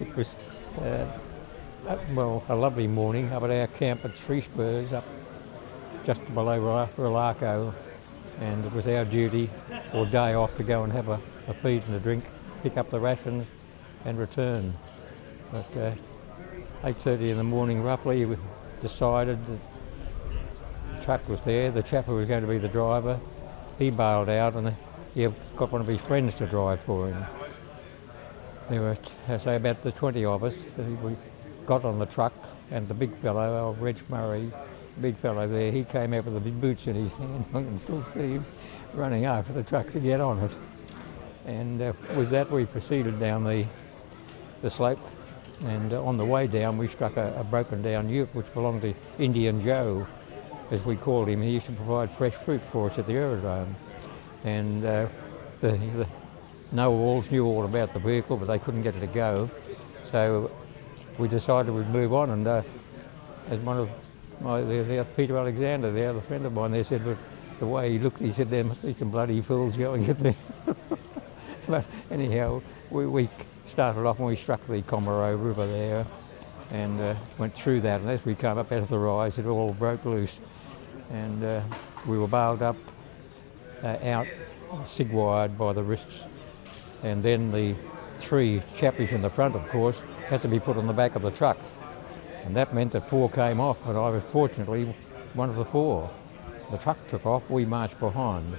It was, well, a lovely morning up at our camp at Three Spurs, up just below Relaco, and it was our duty or day off to go and have a feed and a drink, pick up the rations and return. But 8:30 in the morning roughly, we decided that the truck was there, the chap who was going to be the driver, he bailed out and he got one of his friends to drive for him. There were, say, about the 20 of us. We got on the truck, and the big fellow, old Reg Murray, big fellow there, he came out with the big boots in his hand. I can still see him running after the truck to get on it. And with that we proceeded down the slope, and on the way down we struck a broken down ute which belonged to Indian Joe, as we called him. He used to provide fresh fruit for us at the aerodrome. And the know-alls knew all about the vehicle, but they couldn't get it to go. So we decided we'd move on, and as one of the Peter Alexander, the other friend of mine there, said, but the way he looked, he said, there must be some bloody fools going in there. But anyhow, we started off and we struck the Comoro River there and went through that, and as we came up out of the rise, it all broke loose, and we were bailed up out, sig-wired by the wrists, and then the three chappies in the front, of course, had to be put on the back of the truck, and that meant that 4 came off, but I was fortunately one of the 4. The truck took off, we marched behind,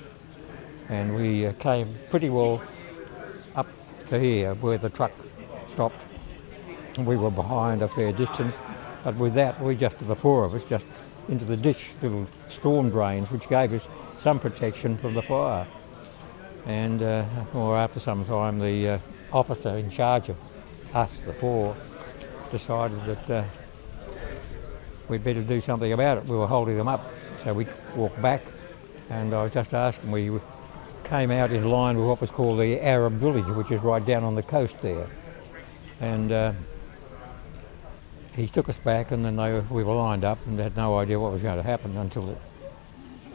and we came pretty well up to here where the truck stopped. We were behind a fair distance, but with that, we just, the 4 of us, just into the ditch, little storm drains, which gave us some protection from the fire. And after some time, the officer in charge of us, the 4, decided that we'd better do something about it. We were holding them up, so we walked back, and I was just asking, we came out in line with what was called the Arab village, which is right down on the coast there. And he took us back, and then we were lined up and had no idea what was going to happen until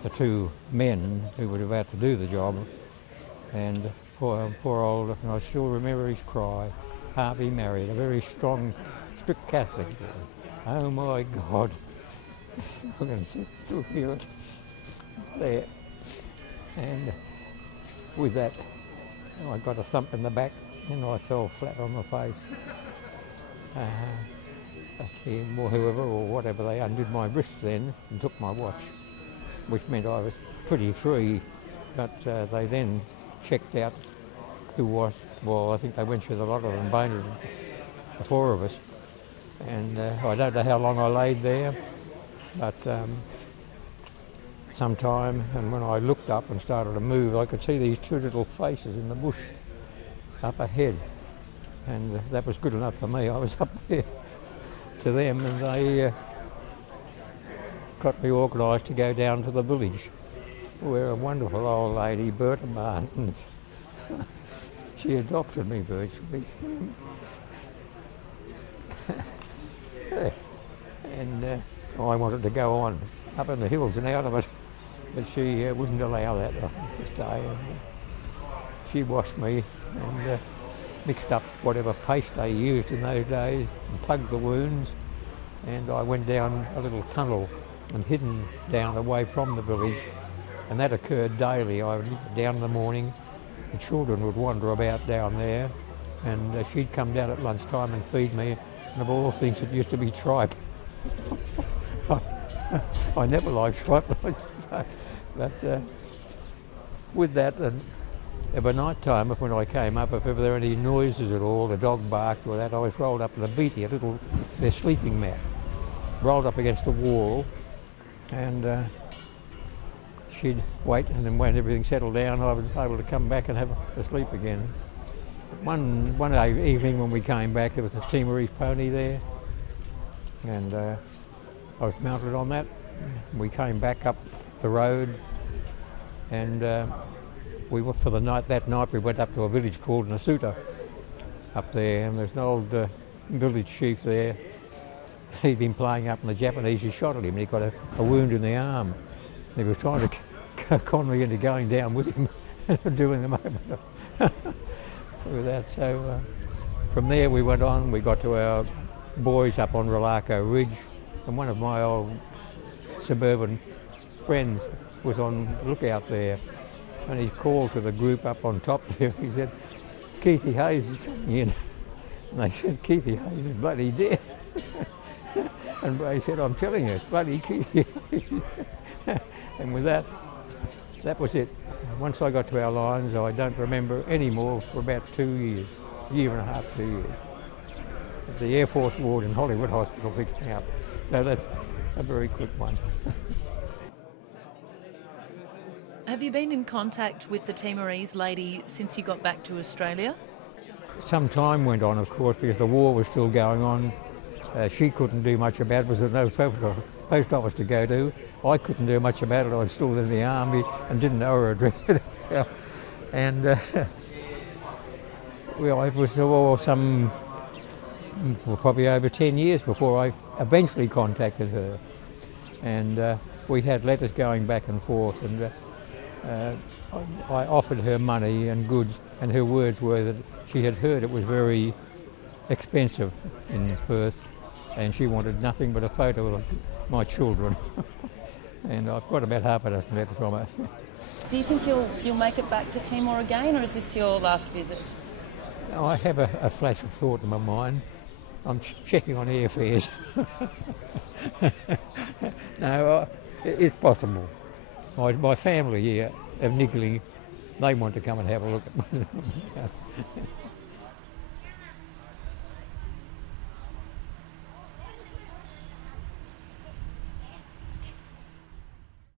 the 2 men who were about to do the job, and poor old, and I still remember his cry, Harvey married, a very strong, strict Catholic. Oh my God, I can still hear it there. And with that, I got a thump in the back and I fell flat on my face. Him or whoever or whatever, they undid my wrists then and took my watch, which meant I was pretty free, but they then checked out who was, well, I think they went through the lot of them, baited the 4 of us, and I don't know how long I laid there, but some time, and when I looked up and started to move, I could see these 2 little faces in the bush up ahead, and that was good enough for me. I was up there to them, and they got me organised to go down to the village, where a wonderful old lady, Bertha Martins, she adopted me virtually. And I wanted to go on up in the hills and out of it, but she wouldn't allow that to stay. She washed me and mixed up whatever paste they used in those days and plugged the wounds, and I went down a little tunnel and hidden down away from the village, and that occurred daily. I would down in the morning, the children would wander about down there, and she'd come down at lunchtime and feed me, and of all things it used to be tripe. I never liked tripe, but with that, of a night time, when I came up, if ever there were any noises at all, the dog barked or that, I was rolled up in a beattie, their sleeping mat, rolled up against the wall, and she'd wait, and then when everything settled down, I was able to come back and have a sleep again. One evening when we came back, there was a Timorese pony there, and I was mounted on that. We came back up the road, and we went for the night. That night we went up to a village called Nasuta up there, and there's an old village chief there. He'd been playing up, and the Japanese had shot at him, and he got a wound in the arm. He was trying to con me into going down with him and doing the moment with that. So From there we went on, we got to our boys up on Rolako Ridge, and one of my old suburban friends was on lookout there, and he called to the group up on top there. He said, "Keithy Hayes is coming in." And they said, "Keithy Hayes is bloody dead." And Ray said, "I'm telling you, it's bloody Keithy Hayes." And with that, that was it. Once I got to our lines, I don't remember any more for about 2 years, year and a half, 2 years. The Air Force ward in Hollywood Hospital picked me up. So that's a very quick one. Have you been in contact with the Timorese lady since you got back to Australia? Some time went on, of course, because the war was still going on. She couldn't do much about it. There was no post office to go to. I couldn't do much about it. I was still in the army and didn't know her address. And well, it was probably over 10 years before I eventually contacted her. And we had letters going back and forth, and I offered her money and goods, and her words were that she had heard it was very expensive in Perth, and she wanted nothing but a photo of my children. And I've got about half a dozen letters from her. Do you think you'll make it back to Timor again, or is this your last visit? No, I have a flash of thought in my mind. I'm checking on airfares. No, it's possible. My family here of Niggling, they want to come and have a look at